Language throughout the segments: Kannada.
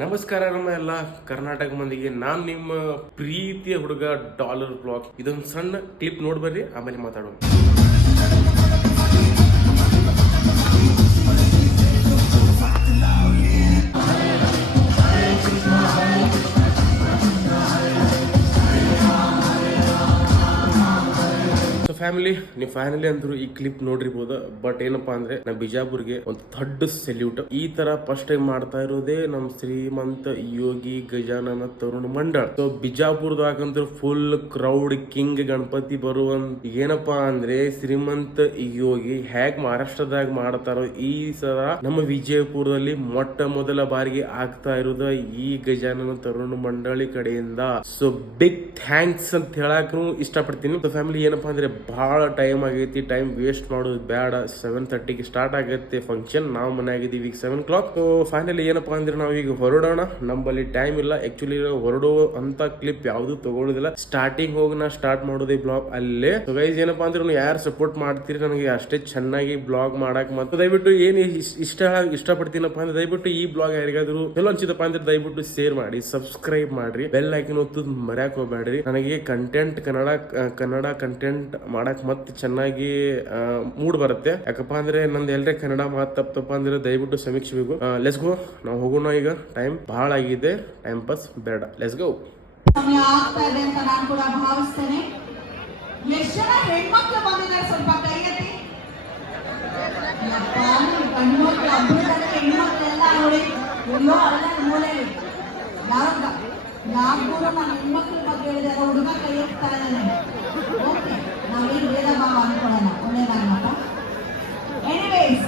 ನಮಸ್ಕಾರ ನಮ್ಮ ಎಲ್ಲ ಕರ್ನಾಟಕ ಮಂದಿಗೆ. ನಾನ್ ನಿಮ್ಮ ಪ್ರೀತಿಯ ಹುಡುಗ ಡಾಲರ್ ಬ್ಲಾಗ್. ಇದೊಂದು ಸಣ್ಣ ಕ್ಲಿಪ್ ನೋಡ್ಬರ್ರಿ, ಆಮೇಲೆ ಮಾತಾಡೋಣ. ಫ್ಯಾಮಿಲಿ, ನೀವು ಫೈನಲಿ ಅಂದ್ರು ಈ ಕ್ಲಿಪ್ ನೋಡಿರ್ಬೋದು. ಬಟ್ ಏನಪ್ಪಾ ಅಂದ್ರೆ ನಮ್ ಬಿಜಾಪುರ್ಗೆ ಒಂದು ದೊಡ್ಡ ಸೆಲ್ಯೂಟ್. ಈ ತರ ಫಸ್ಟ್ ಟೈಮ್ ಮಾಡ್ತಾ ಇರೋದೇ ನಮ್ ಶ್ರೀಮಂತ ಯೋಗಿ ಗಜಾನನ ತರುಣ್ ಮಂಡಳ. ಸೊ ಬಿಜಾಪುರದಾಗಂತೂ ಫುಲ್ ಕ್ರೌಡ್ ಕಿಂಗ್ ಗಣಪತಿ ಬರುವಂತ. ಏನಪ್ಪಾ ಅಂದ್ರೆ ಶ್ರೀಮಂತ ಯೋಗಿ ಹೇಗ್ ಮಹಾರಾಷ್ಟ್ರದಾಗ ಮಾಡ್ತಾರೋ ಈ ಸಲ ನಮ್ಮ ವಿಜಯಪುರದಲ್ಲಿ ಮೊಟ್ಟ ಮೊದಲ ಬಾರಿಗೆ ಆಗ್ತಾ ಇರೋದು ಈ ಗಜಾನನ ತರುಣ್ ಮಂಡಳಿ ಕಡೆಯಿಂದ. ಸೊ ಬಿಗ್ ಥ್ಯಾಂಕ್ಸ್ ಅಂತ ಹೇಳಕ್ ಇಷ್ಟಪಡ್ತೀನಿ. ಫ್ಯಾಮಿಲಿ ಏನಪ್ಪಾ ಅಂದ್ರೆ ಬಹಳ ಟೈಮ್ ಆಗೈತಿ, ಟೈಮ್ ವೇಸ್ಟ್ ಮಾಡೋದು ಬೇಡ. 7:30ಗೆ ಸ್ಟಾರ್ಟ್ ಆಗತ್ತೆ ಫಂಕ್ಷನ್. ನಾವು ಮನೆಯಾಗಿದ್ದೀವಿ ಈಗ 7 o'clock. ಸೊ ಫೈನಲಿ ಏನಪ್ಪಾ ಅಂದ್ರೆ ನಾವು ಈಗ ಹೊರಡೋಣ. ನಮ್ಮಲ್ಲಿ ಟೈಮ್ ಇಲ್ಲ. ಆಕ್ಚುಲಿ ಹೊರಡೋ ಅಂತ ಕ್ಲಿಪ್ ಯಾವ್ದು ತಗೊಳ್ಳೋದಿಲ್ಲ. ಸ್ಟಾರ್ಟಿಂಗ್ ಹೋಗಿ ನಾ ಸ್ಟಾರ್ಟ್ ಮಾಡೋದೇ ಬ್ಲಾಗ್ ಅಲ್ಲೇ. ಸೊ ಗೈಸ್ ಏನಪ್ಪಾ ಅಂದ್ರೆ ಯಾರು ಸಪೋರ್ಟ್ ಮಾಡ್ತೀರಿ ನನಗೆ ಅಷ್ಟೇ ಚೆನ್ನಾಗಿ ಬ್ಲಾಗ್ ಮಾಡಕ್. ಮತ್ತು ದಯವಿಟ್ಟು ಏನ್ ಇಷ್ಟಪಡ್ತೀನಪ್ಪ ಅಂದ್ರೆ ದಯವಿಟ್ಟು ಈ ಬ್ಲಾಗ್ ಯಾರಿಗಾದ್ರು ಚಲೋ ಅನ್ಸಿದಪ್ಪ ಅಂದ್ರೆ ದಯವಿಟ್ಟು ಶೇರ್ ಮಾಡಿ, ಸಬ್ಸ್ಕ್ರೈಬ್ ಮಾಡ್ರಿ, ಬೆಲ್ ಐಕನ್ ಒತ್ತುದು ಮರ್ಯಾಕ್ ಹೋಗ್ಬೇಡ್ರಿ. ನನಗೆ ಕಂಟೆಂಟ್ ಕನ್ನಡ ಕಂಟೆಂಟ್ ಮಾಡಕ್ ಮತ್ತೆ ಚೆನ್ನಾಗಿ ಮೂಡ್ ಬರುತ್ತೆ. ಯಾಕಪ್ಪ ಅಂದ್ರೆ ನಂದು ಎಲ್ಲರೇ ಕನ್ನಡ ಮಾತು ತಪ್ಪಪ್ಪ ಅಂದ್ರೆ ದಯವಿಟ್ಟು ಸಮೀಕ್ಷೆಬೇಕು. ಲೆಟ್ಸ್ ಗೋ, ನಾವು ಹೋಗೋಣ. ಈಗ ಟೈಮ್ ಬಹಳ ಆಗಿದೆ, ಟೈಮ್ ಪಾಸ್ ಬೇಡ. Let's go. ಸಮಯ ಆಗ್ತಾ ಇದೆ ಅಂತ ನಾನು ಕೂಡ ಭಾವಿಸ್ತೇನೆ. ಎಷ್ಟು ಜನ ಹೆಣ್ಮಕ್ಳು ಬಂದಿದ್ದಾರೆ ಸ್ವಲ್ಪ ಕೈ ಎತ್ತಿ. ಗಂಡ್ಮಕ್ಳು ಹಬ್ಬದಲ್ಲಿ ಹೆಣ್ಮಕ್ಳು ಎಲ್ಲ ನೋಡಿ ಎಲ್ಲೋ ಅಲ್ಲ ಮೂಲೆಯಲ್ಲಿ ಯಾರು ನಾನು ಹೆಣ್ಮಕ್ಳ ಬಗ್ಗೆ ಹೇಳಿದೆ. ಹುಡುಗ ಕೈ ಎತ್ತಾ ಇದ್ದಾನೆ. ಓಕೆ, ನಾವೇನು ಭೇದ ಭಾವ ಅನ್ಕೊಳ್ಳೋಣ, ಒಳ್ಳೇದಾಗಪ್ಪ. ಎನಿವೇಸ್,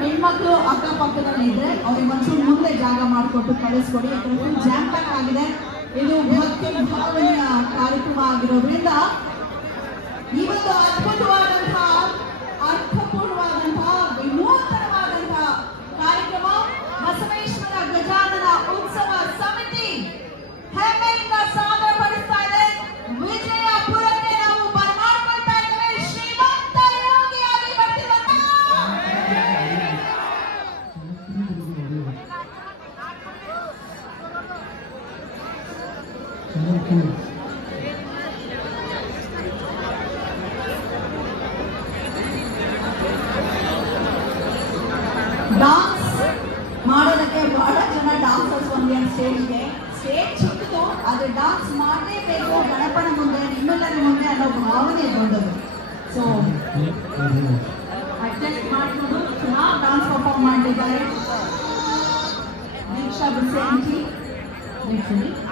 ಹೆಣ್ಮಕ್ಳು ಅಕ್ಕಪಕ್ಕದಲ್ಲಿ ಇದ್ರೆ ಅವ್ರಿಗೆ ಒಂಚೂರು ಮುಂದೆ ಜಾಗ ಮಾಡಿಕೊಟ್ಟು ಕಳಿಸ್ಕೊಡಿ. ಯಾಕಂದ್ರೆ ಫುಲ್ ಜಾಮ್ ಪ್ಯಾಕ್ ಆಗಿದೆ. ಇದು ಭಕ್ತಿ ಭಾವನೆಯ ಕಾರ್ಯಕ್ರಮ ಆಗಿರೋದ್ರಿಂದ ಈ ಒಂದು ಅದ್ಭುತವಾದಂತಹ, ಅರ್ಥಪೂರ್ಣವಾದಂತಹ, ವಿನೂತನವಾದಂತಹ ಕಾರ್ಯಕ್ರಮ ಬಸವೇಶ್ವರ ಗಜಾನನ ಉತ್ಸವ ಸಮಿತಿ ಹೆಮ್ಮೆಯಿಂದ ಸಾದರ ಪಡಿಸ್ತಾ ಇದೆ. ವಿಜಯಪುರಕ್ಕೆ ನಾವು ಬರಮಾಡ್ಕೊಳ್ತಾ ಇದ್ದೇವೆ. ಶ್ರೀಮಂತ ಯೋಗಿಯಾಗಿ ಬರ್ತಿರುವಂತಹ ಡಾನ್ಸ್ ಮಾಡೋದಕ್ಕೆ ಬಹಳ ಜನ ಡಾನ್ಸರ್ಸ್ ಬಂದಿದ್ದಾರೆ ಸ್ಟೇಜ್ಗೆ. ಸ್ಟೇಜ್ ಚಿಕ್ಕದು, ಆದ್ರೆ ಡಾನ್ಸ್ ಮಾಡಲೇಬೇಕು ಗಣಪನ ಮುಂದೆ, ನಿಮ್ಮೆಲ್ಲರ ಮುಂದೆ ಅನ್ನೋ ಭಾವನೆ ದೊಡ್ಡದು. ಸೊ ಅಡ್ಜಸ್ಟ್ ಮಾಡಿಕೊಂಡು ಚೆನ್ನಾಗಿ ಡಾನ್ಸ್ ಪರ್ಫಾರ್ಮ್ ಮಾಡಿದ್ದಾರೆ. ದೀಕ್ಷಾ ಬಿಸೆಂಟಿ ಮ್ಯೂಸಿಕ್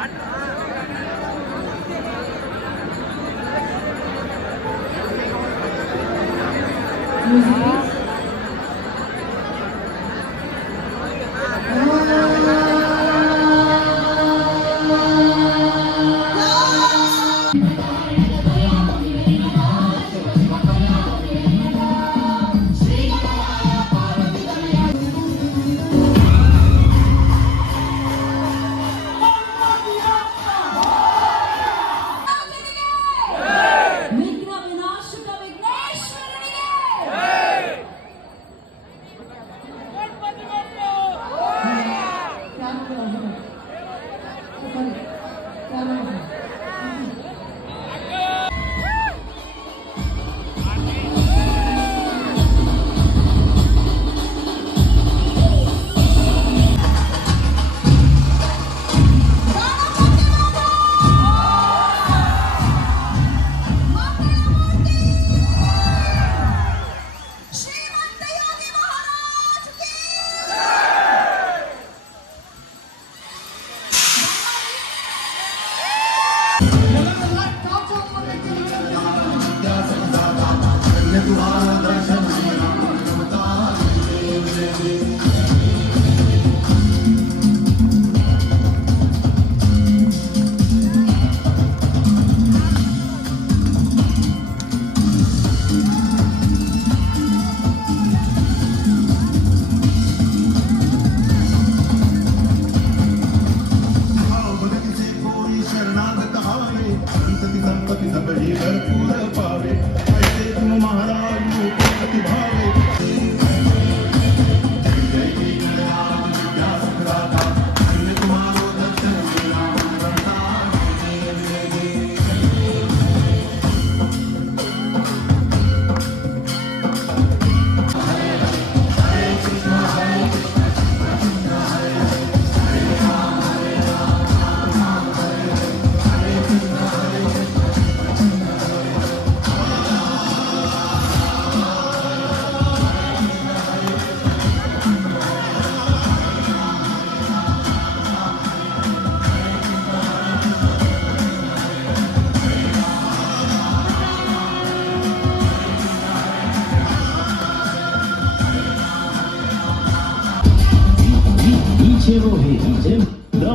है डीजे द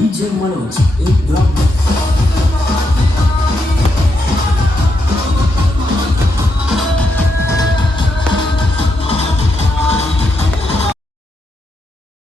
डीजे मनोज एक ड्रॉप